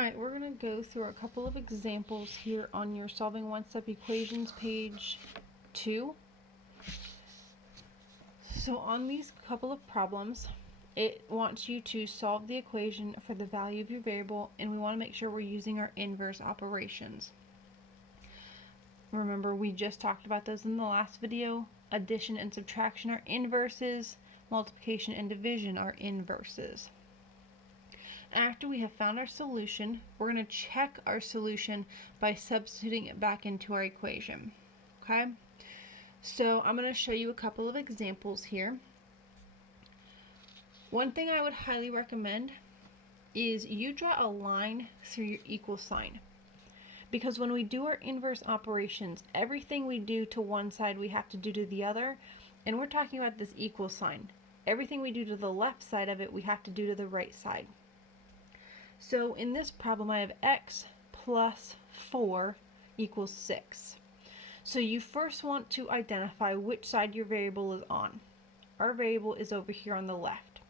Alright, we're going to go through a couple of examples here on your Solving One-Step Equations page 2. So on these couple of problems, it wants you to solve the equation for the value of your variable, and we want to make sure we're using our inverse operations. Remember, we just talked about those in the last video. Addition and subtraction are inverses, multiplication and division are inverses. After we have found our solution, we're going to check our solution by substituting it back into our equation. Okay? So I'm going to show you a couple of examples here. One thing I would highly recommend is you draw a line through your equal sign. Because when we do our inverse operations, everything we do to one side we have to do to the other, and we're talking about this equal sign. Everything we do to the left side of it we have to do to the right side. So in this problem, I have x plus 4 equals 6. So you first want to identify which side your variable is on. Our variable is over here on the left.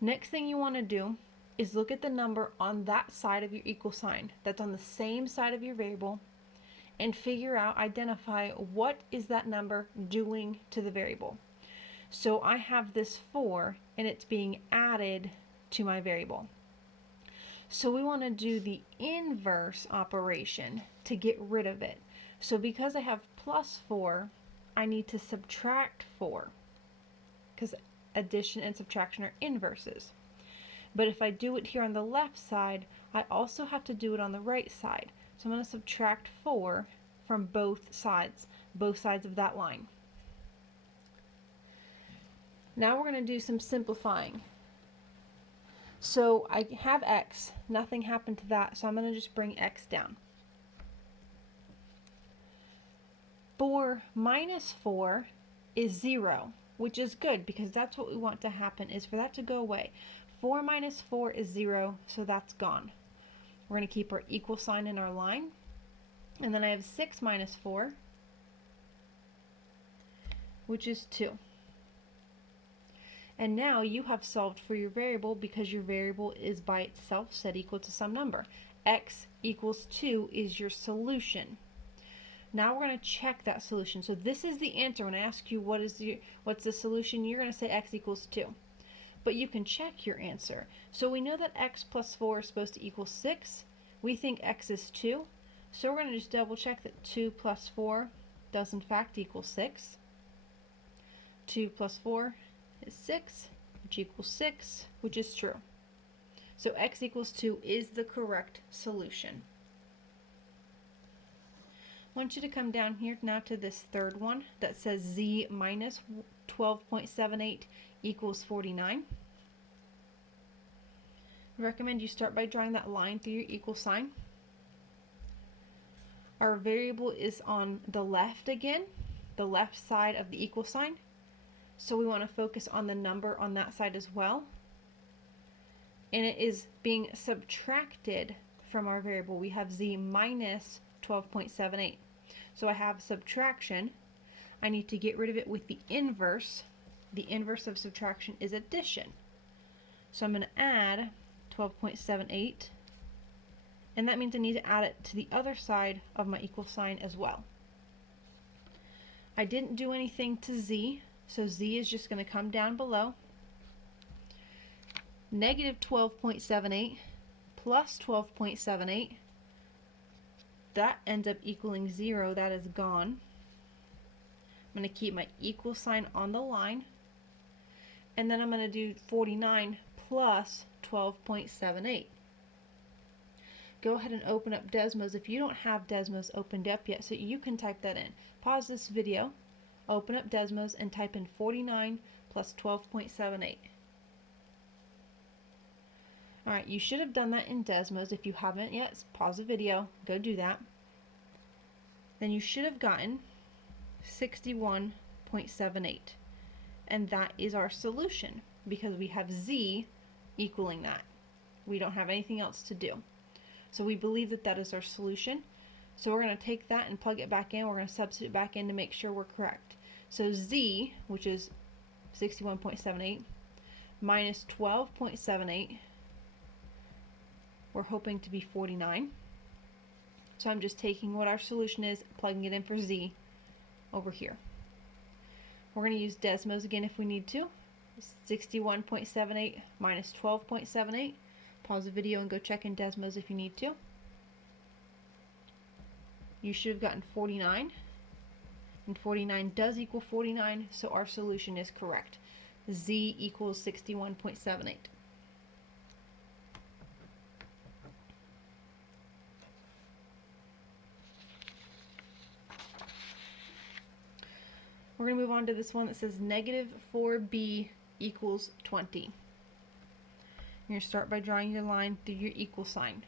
Next thing you want to do is look at the number on that side of your equal sign that's on the same side of your variable and identify what is that number doing to the variable. So I have this 4 and it's being added to my variable. So we want to do the inverse operation to get rid of it. So because I have plus 4, I need to subtract 4, because addition and subtraction are inverses. But if I do it here on the left side, I also have to do it on the right side. So I'm going to subtract 4 from both sides of that line. Now we're going to do some simplifying. So I have x, nothing happened to that, so I'm going to just bring x down. 4 minus 4 is 0, which is good because that's what we want to happen, is for that to go away. 4 minus 4 is 0, so that's gone. We're going to keep our equal sign in our line. And then I have 6 minus 4, which is 2. And now you have solved for your variable because your variable is by itself set equal to some number. X equals 2 is your solution. Now we're going to check that solution. So this is the answer. When I ask you what's the solution, you're going to say x equals 2. But you can check your answer. So we know that x plus 4 is supposed to equal 6. We think x is 2. So we're going to just double check that 2 plus 4 does in fact equal 6. 2 plus 4 is 6, which equals 6, which is true. So x equals 2 is the correct solution. I want you to come down here now to this third one that says z minus 12.78 equals 49. I recommend you start by drawing that line through your equal sign. Our variable is on the left again, the left side of the equal sign. So we want to focus on the number on that side as well. And it is being subtracted from our variable. We have z minus 12.78. So I have subtraction. I need to get rid of it with the inverse. The inverse of subtraction is addition. So I'm going to add 12.78. And that means I need to add it to the other side of my equal sign as well. I didn't do anything to z. So z is just going to come down below. Negative 12.78 plus 12.78. That ends up equaling 0. That is gone. I'm going to keep my equal sign on the line. And then I'm going to do 49 plus 12.78. Go ahead and open up Desmos if you don't have Desmos opened up yet, so you can type that in. Pause this video. Open up Desmos and type in 49 plus 12.78. Alright, you should have done that in Desmos. If you haven't yet, pause the video, go do that. Then you should have gotten 61.78. And that is our solution because we have z equaling that. We don't have anything else to do. So we believe that that is our solution. So we're going to take that and plug it back in. We're going to substitute back in to make sure we're correct. So z, which is 61.78, minus 12.78 we're hoping to be 49. So I'm just taking what our solution is, plugging it in for z over here. We're going to use Desmos again if we need to. 61.78 minus 12.78. Pause the video and go check in Desmos if you need to. You should have gotten 49. And 49 does equal 49, so our solution is correct. Z equals 61.78. We're going to move on to this one that says negative 4b equals 20. You're going to start by drawing your line through your equal sign.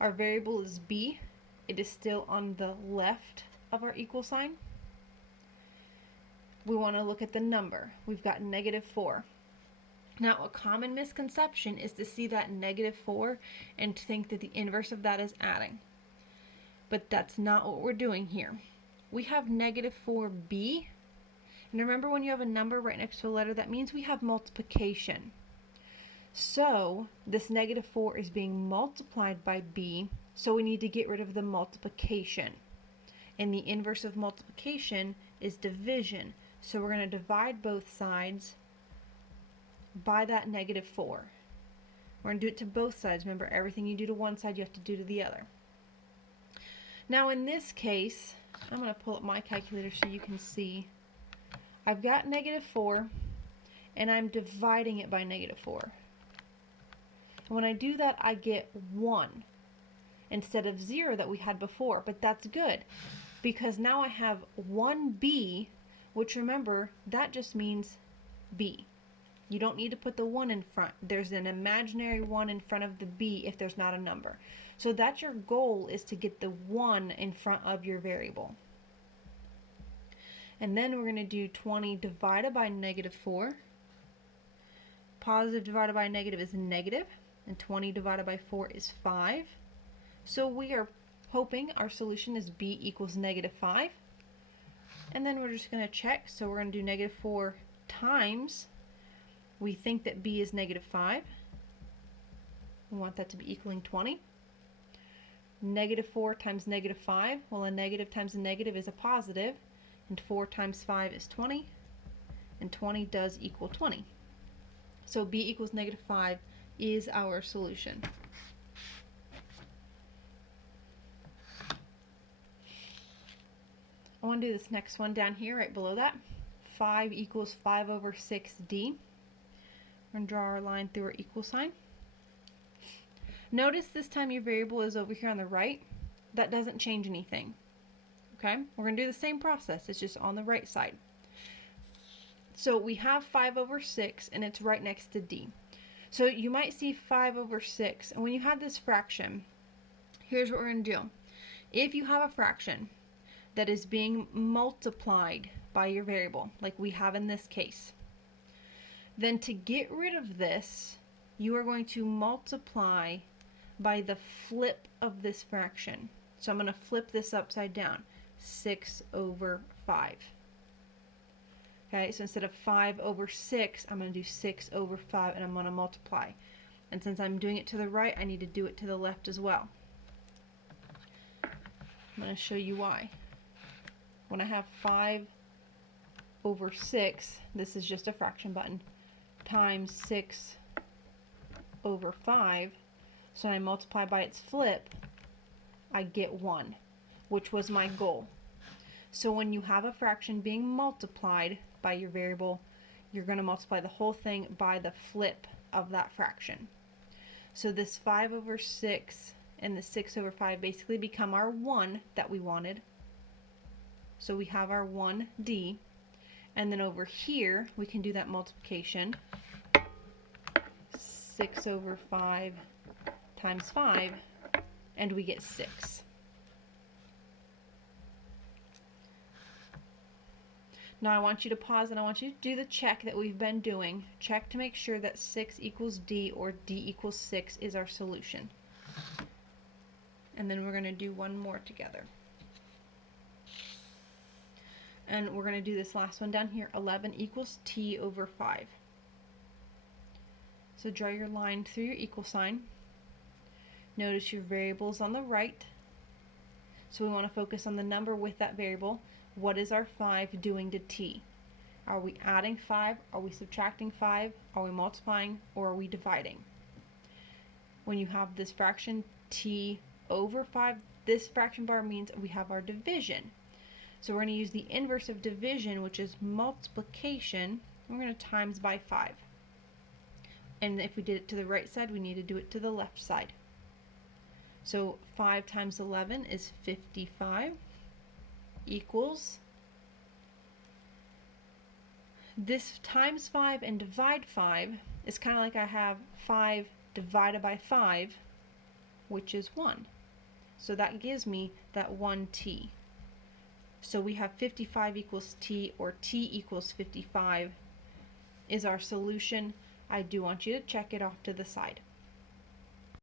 Our variable is b. It is still on the left of our equal sign. We want to look at the number. We've got negative 4. Now, a common misconception is to see that negative 4 and think that the inverse of that is adding. But that's not what we're doing here. We have negative 4b. And remember, when you have a number right next to a letter, that means we have multiplication. So this negative 4 is being multiplied by b, so we need to get rid of the multiplication. And the inverse of multiplication is division. So we're going to divide both sides by that negative 4. We're going to do it to both sides. Remember, everything you do to one side, you have to do to the other. Now in this case, I'm going to pull up my calculator so you can see. I've got negative 4, and I'm dividing it by negative 4. And when I do that, I get 1 instead of 0 that we had before. But that's good, because now I have 1b, which, remember, that just means b. You don't need to put the 1 in front. There's an imaginary 1 in front of the b if there's not a number. So that's your goal, is to get the 1 in front of your variable. And then we're going to do 20 divided by negative 4. Positive divided by negative is negative, and 20 divided by 4 is 5. So we are hoping our solution is b equals negative 5. And then we're just going to check. So we're going to do negative 4 times. We think that b is negative 5. We want that to be equaling 20. Negative 4 times negative 5. Well, a negative times a negative is a positive. And 4 times 5 is 20. And 20 does equal 20. So b equals negative 5 is our solution. I want to do this next one down here right below that. 5 equals 5 over 6d. We're going to draw our line through our equal sign. Notice this time your variable is over here on the right. That doesn't change anything. Okay? We're going to do the same process. It's just on the right side. So we have 5 over 6, and it's right next to d. So you might see 5 over 6, and when you have this fraction, here's what we're going to do. If you have a fraction that is being multiplied by your variable, like we have in this case, then to get rid of this, you are going to multiply by the flip of this fraction. So I'm going to flip this upside down. 6 over 5. Okay, so instead of 5 over 6, I'm going to do 6 over 5, and I'm going to multiply. And since I'm doing it to the right, I need to do it to the left as well. I'm going to show you why. When I have 5 over 6, this is just a fraction button, times 6 over 5, so when I multiply by its flip, I get 1, which was my goal. So when you have a fraction being multiplied by your variable, you're going to multiply the whole thing by the flip of that fraction. So this 5 over 6 and the 6 over 5 basically become our 1 that we wanted. So we have our 1d, and then over here we can do that multiplication. 6 over 5 times 5, and we get 6. Now I want you to pause and I want you to do the check that we've been doing. Check to make sure that 6 equals d, or d equals 6 is our solution. And then we're going to do one more together. And we're going to do this last one down here. 11 equals t over 5. So draw your line through your equal sign. Notice your variables on the right. So we want to focus on the number with that variable. What is our 5 doing to t? Are we adding 5? Are we subtracting 5? Are we multiplying? Or are we dividing? When you have this fraction t over 5, this fraction bar means we have our division. So we're going to use the inverse of division, which is multiplication. We're going to times by 5. And if we did it to the right side, we need to do it to the left side. So 5 times 11 is 55 equals, this times 5 and divide 5 is kind of like I have 5 divided by 5, which is 1. So that gives me that 1t. So we have 55 equals t, or t equals 55 is our solution. I do want you to check it off to the side.